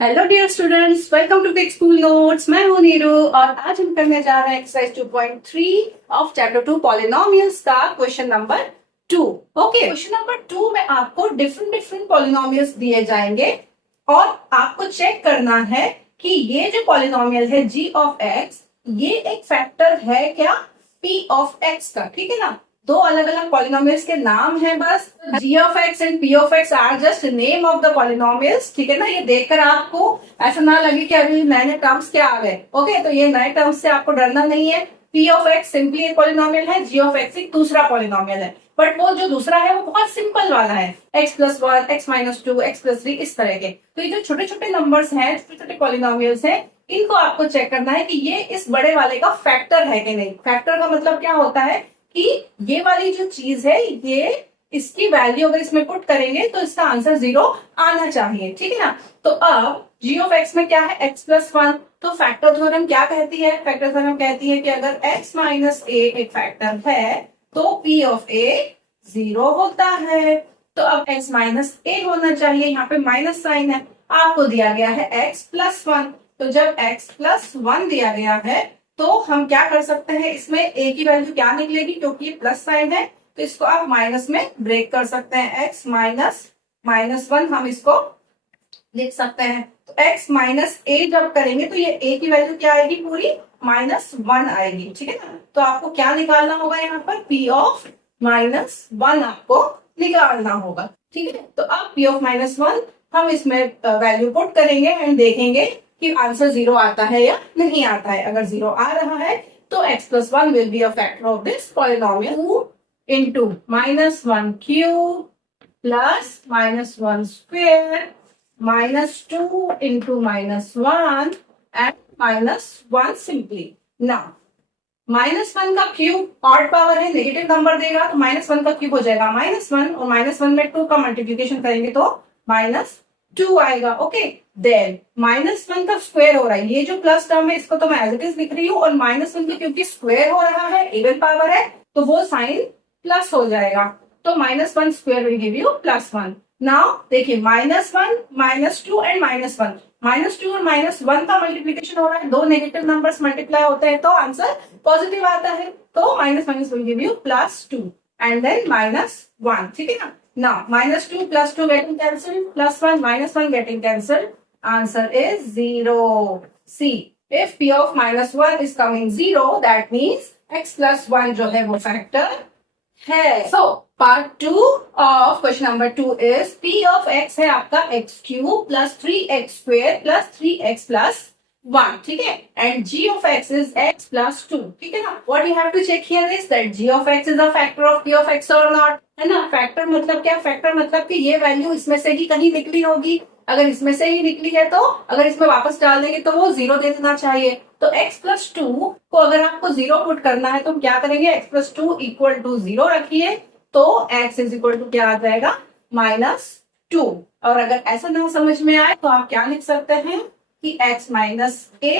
Hello dear students, welcome to quick school notes. मैं हूं नीरू और आज हम करने जा रहे हैं एक्सरसाइज 2.3 ऑफ चैप्टर 2 पॉलिनोमियल्स का question number 2। Okay, question number 2 में आपको डिफरेंट डिफरेंट पॉलिनोमियल्स दिए जाएंगे और आपको चेक करना है कि ये जो पॉलिनोमियल है g ऑफ x, ये एक फैक्टर है क्या p ऑफ x का। ठीक है ना, दो अलग अलग पॉलिनोमियल्स के नाम हैं बस। g of x and p of x are just name of the polynomials. ठीक है ना, ये देखकर आपको ऐसा ना लगे कि अभी नए नए टर्म्स क्या आ गए। ओके, तो ये नए टर्म्स से आपको डरना नहीं है। p ऑफ x सिंपली एक पॉलिनोमियल है, g ऑफ x एक दूसरा पॉलिनोमियल है, बट वो जो दूसरा है वो बहुत सिंपल वाला है, x plus one, x minus two, x plus three, इस तरह के। तो ये जो छोटे छोटे नंबर्स हैं, छोटे छोटे पॉलिनोमियल्स हैं, इनको आपको चेक करना है कि ये इस बड़े वाले का फैक्टर है कि नहीं। फैक्टर का मतलब क्या होता है कि ये वाली जो चीज है, ये इसकी वैल्यू अगर इसमें पुट करेंगे तो इसका आंसर 0 आना चाहिए। ठीक है ना, तो अब g ऑफ x में क्या है, x प्लस वन। तो फैक्टर थ्योरम क्या कहती है? फैक्टर थ्योरम कहती है कि अगर x माइनस a एक फैक्टर है तो p ऑफ a 0 होता है। तो अब x माइनस a होना चाहिए, यहाँ पे माइनस साइन है। आपको दिया गया है x प्लस वन, तो जब x प्लस वन दिया गया है तो हम क्या कर सकते हैं, इसमें a की वैल्यू क्या निकलेगी, क्योंकि ये प्लस साइन है तो इसको आप माइनस में ब्रेक कर सकते हैं। x माइनस माइनस वन हम इसको लिख सकते हैं। तो x माइनस a जब करेंगे तो ये a की वैल्यू क्या आएगी, पूरी माइनस वन आएगी। ठीक है ना, तो आपको क्या निकालना होगा, यहाँ पर p ऑफ माइनस वन आपको निकालना होगा। ठीक है, तो अब p ऑफ माइनस वन हम इसमें वैल्यू पुट करेंगे एंड देखेंगे कि आंसर 0 आता है या नहीं आता है। अगर 0 आ रहा है तो x plus one will be a factor of this polynomial. 2 into minus one cube plus minus one square minus two into minus one and minus one simply. Now minus one का क्यूब ऑड पावर है, negative number देगा तो minus one का cube हो जाएगा minus one, और minus one में to का मल्टीप्लीकेशन करेंगे तो माइनस टू आएगा। ओके, देन माइनस वन का स्क्वायर हो रहा है, ये जो प्लस टर्म है इसको तो मैं एज इट इज लिख रही हूँ, और माइनस वन का क्योंकि स्क्वायर हो रहा है, इवन पावर है, तो वो साइन प्लस हो जाएगा। तो minus one square will give you plus one. Now देखिए, minus one, minus two and minus one, minus two और माइनस वन का मल्टीप्लीकेशन हो रहा है, दो नेगेटिव नंबर्स मल्टीप्लाई होते हैं तो आंसर पॉजिटिव आता है। तो minus minus will give you plus two and then minus one. ठीक है ना, now minus two plus two getting cancelled, plus one minus one getting cancelled, answer is 0। See, if p of minus one is coming 0 that means x plus one जो है वो factor है। So part two of question number 2 is p of x है आपका x cube plus 3x square plus 3x plus one. ठीक है, and g of x is x plus two. ठीक है ना, what you have to check here is that g of x is a factor of p of x और not, है ना। Factor मतलब क्या? फैक्टर मतलब कि ये वैल्यू इसमें से ही कहीं निकली होगी। अगर इसमें से ही निकली है तो अगर इसमें वापस डाल देंगे तो वो 0 दे देना चाहिए। तो x प्लस टू को अगर आपको 0 पुट करना है तो हम क्या करेंगे, x plus two equal to 0 रखिए तो x इज इक्वल टू क्या आ जाएगा, माइनस टू। और अगर ऐसा ना समझ में आए तो आप क्या लिख सकते हैं कि x माइनस a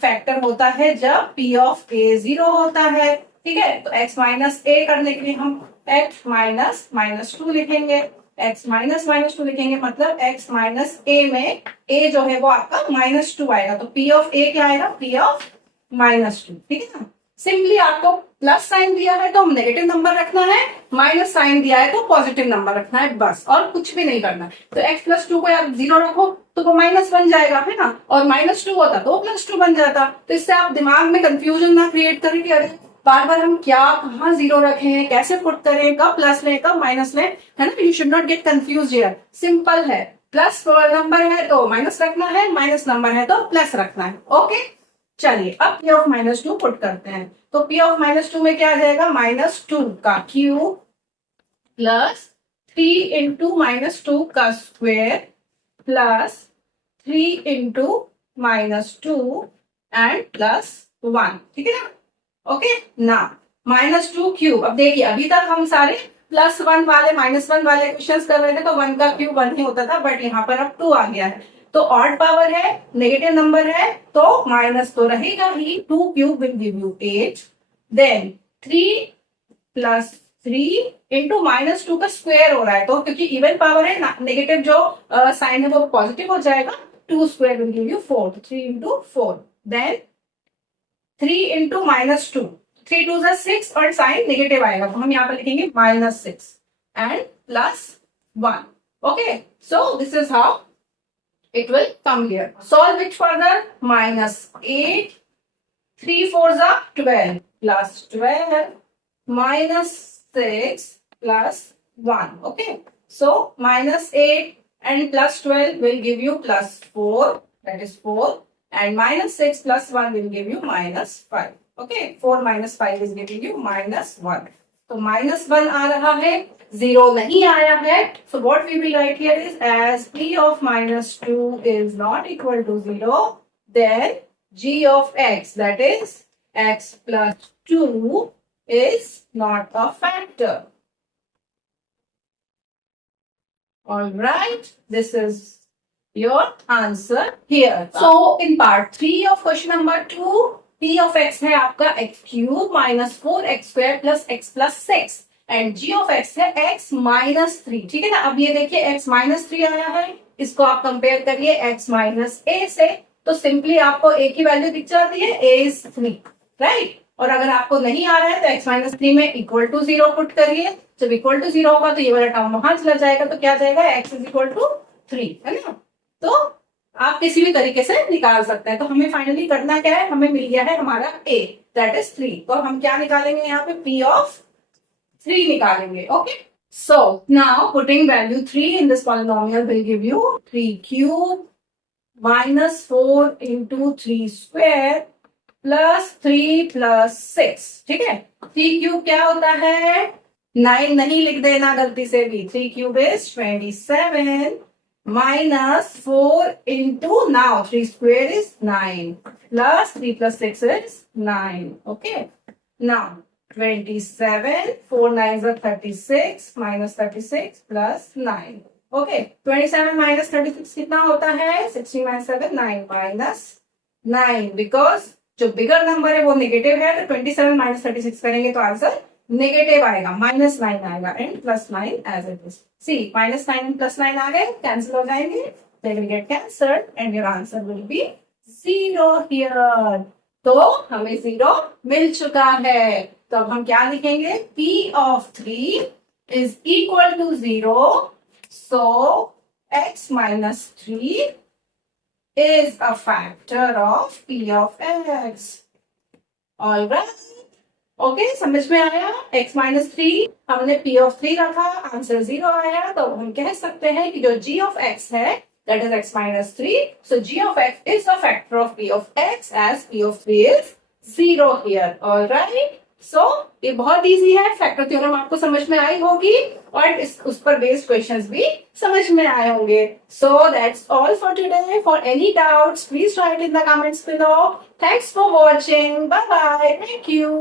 फैक्टर होता है जब p ऑफ a 0 होता है। ठीक है, तो x माइनस a करने के लिए हम x माइनस माइनस टू लिखेंगे, x माइनस माइनस टू लिखेंगे, मतलब x माइनस a में a जो है वो आपका माइनस टू आएगा। तो p ऑफ a क्या आएगा, p ऑफ माइनस टू। ठीक है ना, सिंपली आपको प्लस साइन दिया है तो नेगेटिव नंबर रखना है, माइनस साइन दिया है तो पॉजिटिव नंबर रखना है, बस, और कुछ भी नहीं करना। तो x प्लस टू को आप 0 रखो तो वो माइनस बन जाएगा, है ना, और माइनस टू होता तो प्लस टू बन जाता। तो इससे आप दिमाग में कंफ्यूजन ना क्रिएट करें कि अरे बार बार हम क्या कहाँ 0 रखें, कैसे पुट करें, कब प्लस लें कब माइनस लें, है ना। You should not get confuse here, simple है। प्लस नंबर है तो माइनस रखना है, माइनस नंबर है तो प्लस रखना है। ओके, चलिए अब p of minus two put करते हैं। तो p ऑफ माइनस टू में क्या आ जाएगा, माइनस टू का cube plus three into minus two का square plus three into minus two and plus one. ठीक है ना, ओके ना, माइनस टू क्यूब। अब देखिए, अभी तक हम सारे प्लस वन वाले माइनस वन वाले क्वेश्चंस कर रहे थे तो वन का क्यूब वन ही होता था, बट यहाँ पर अब टू आ गया है। तो ऑड पावर है, नेगेटिव नंबर है तो माइनस तो रहेगा ही। Two cube will give you 8, then 3 plus 3 into -2 का स्क्वायर हो रहा है, तो क्योंकि इवन पावर है, नेगेटिव जो साइन है वो पॉजिटिव हो जाएगा, 2 square will give you 4, 3 into 4, then 3 into -2, 3 2 जा 6 और साइन नेगेटिव आएगा, तो हम यहाँ पर लिखेंगे -6 and +1. Okay, so this is how it will come here. Solve it further. -8, 3 4s are 12, plus 12 minus 6 plus 1. Okay, so -8 and plus 12 will give you +4, that is 4, and -6 plus 1 will give you -5. Okay, 4 minus 5 is giving you -1. तो -1 आ रहा है, 0 नहीं आया है. So what we will write here is, as p of -2 is not equal to 0, then g of x, that is x plus 2, is not a factor. All right, this is your answer here. So in part 3 of question number 2, p of x है आपका x cube minus 4x square plus x plus 6 and g of x है x minus 3. ठीक है ना. अब ये देखिए x minus 3 आया है, इसको आप कंपेयर करिए x minus a से, तो सिंपली आपको a की वैल्यू दिख जाती है, a is 3, राइट. और अगर आपको नहीं आ रहा है तो x minus 3 में इक्वल टू 0 पुट करिए. जब इक्वल टू 0 होगा तो ये वाला टर्म वहां चला जाएगा, तो क्या जाएगा, x is equal to 3, है ना. तो आप किसी भी तरीके से निकाल सकते हैं. तो हमें फाइनली करना क्या है, हमें मिल गया है हमारा a, दैट इज 3. तो हम क्या निकालेंगे यहाँ पे, p of 3 निकालेंगे. Okay, so now putting value 3 in this polynomial will give you 3 cube minus 4 into 3 square plus 3 plus 6. ठीक है. 3 क्यूब क्या होता है, 9 नहीं लिख देना गलती से भी. 3 cube is 27 minus 4 into, now 3 square is 9 plus 3 plus 6 is 9. Okay, now 27, 4 9s are 36 minus 36 plus 9. Okay, 27 minus 36 कितना होता है, 16 minus 7, 9 minus 9, because जो बिगर नंबर है वो नेगेटिव है, तो 27 minus 36 करेंगे तो आंसर नेगेटिव आएगा, -9 आएगा and +9 as it is. See -9 and +9 आ गए, कैंसिल हो जाएंगे, they will get cancelled and your answer will be 0 here. तो हमें 0 मिल चुका है. तो अब हम क्या लिखेंगे, p of 3 is equal to 0, so x minus 3 is a factor of p of x. All right. Okay, समझ में आया. x minus 3 हमने p of 3 रखा, आंसर 0 आया, तो हम कह सकते हैं कि जो g of x है, that is x minus 3, so g of x is a factor of p of x as p of 3 is 0 here. All right, so ये बहुत इजी है. फैक्टर थ्योरम आपको समझ में आई होगी और उस पर बेस्ड क्वेश्चंस भी समझ में आए होंगे. So that's all for today. For any doubts, please write in the comments below. Thanks for watching. Bye bye. Thank you.